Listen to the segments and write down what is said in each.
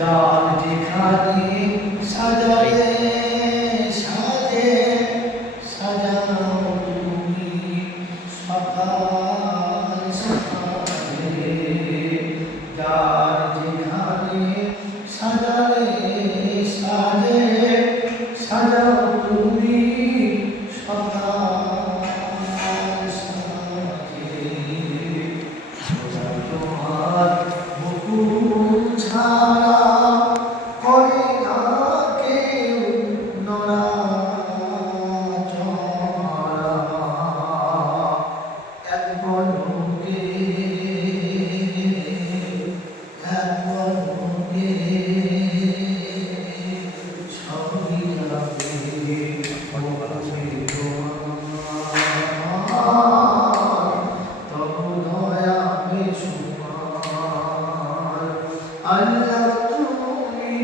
যার যেখানে সাজালে সাজে সাজাও তুমি সকাল সকালে যার যেখানে সাজালে সাজে সাজাও তুমি সকাল সাজে তোমার মুকুল ছাড়া করে না কেউ নড়াচড়া এক বনকে ছবি রাখে তবু দয়া বেশুমার আল্লাহ তুমি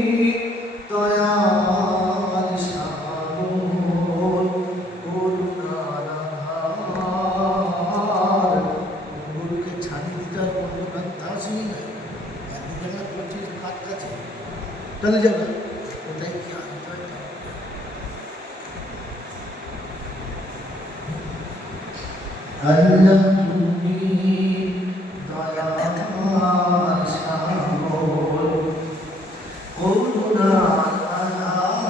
দয়াল সাগর করুণার আধার গুরুকে ছাড়িয়ে দিতে আর কোনো তাসই নাই একদিকে না করছিস কাজ কাছে চলে যাবে ওটাই কি আনতে হয় আল্লাহ তুমি দয়াল সাগর করুণার আধার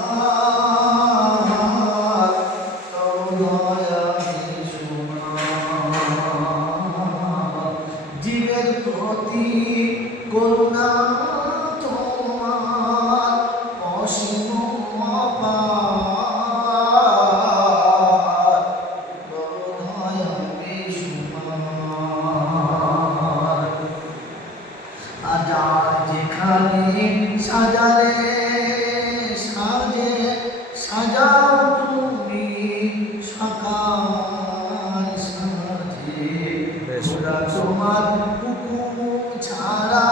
তব দয়া বেশুমার জীবের প্রতি করুণা তোমার অসীম অপার তব দয়া বেশুমার আজার যেখানে সাজালে সাজে সাজাও তুমি সকাল সাজে ওরা তোমার হুকুম ছাড়া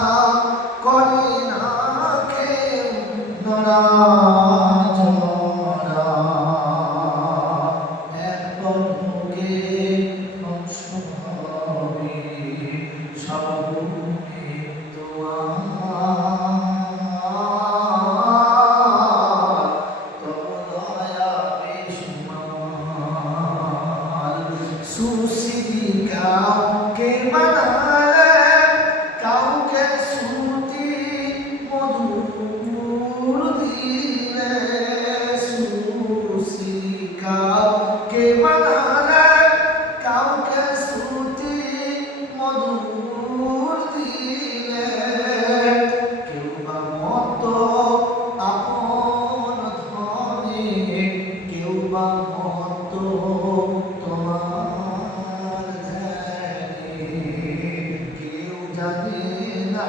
করে না কেউ নড়াচড়া এক পলকে ধ্বংস হবে সব সুসিদি কাউকে বানালে কাউকে সুতি মধুর দিলে সুসিদি কাউকে বানালে কাউকে সুতি মধুর দিলে কেউ বা মত আপন ধনে কেউ বা মত তোমার ধ্যানে কেউ জানে না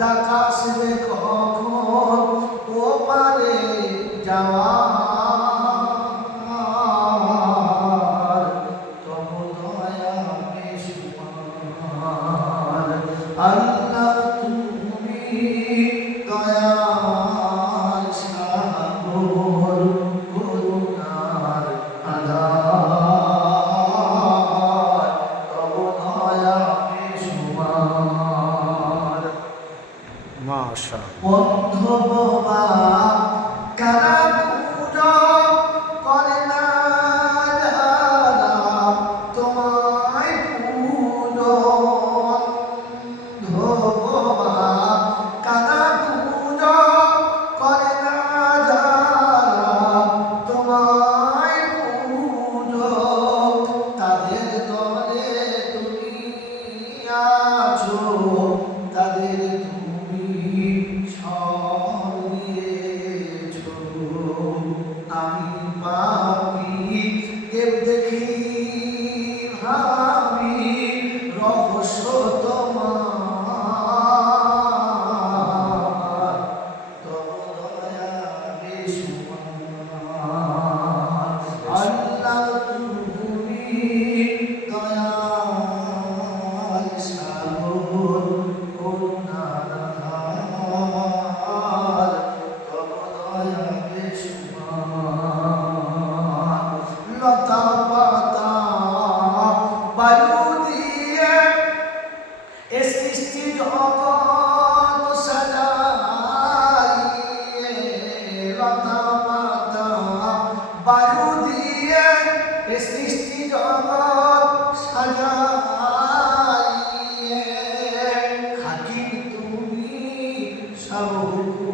দাকাশে কখন ও পারে যাওয়া তব দয়া বেশুমার আল্লাহ তুমি দয়াল সাগর করুণার আধার তব দয়া বেশুমার মাশাআল্লাহ অন্ধ বাবা কারা পূজা করে না যারা তোমায় পূজো অন্ধ বাবা কারা পূজা করে না যারা তোমায় পূজো তাদের দলে তুমি আছো তাদের তুমি সাবহুকু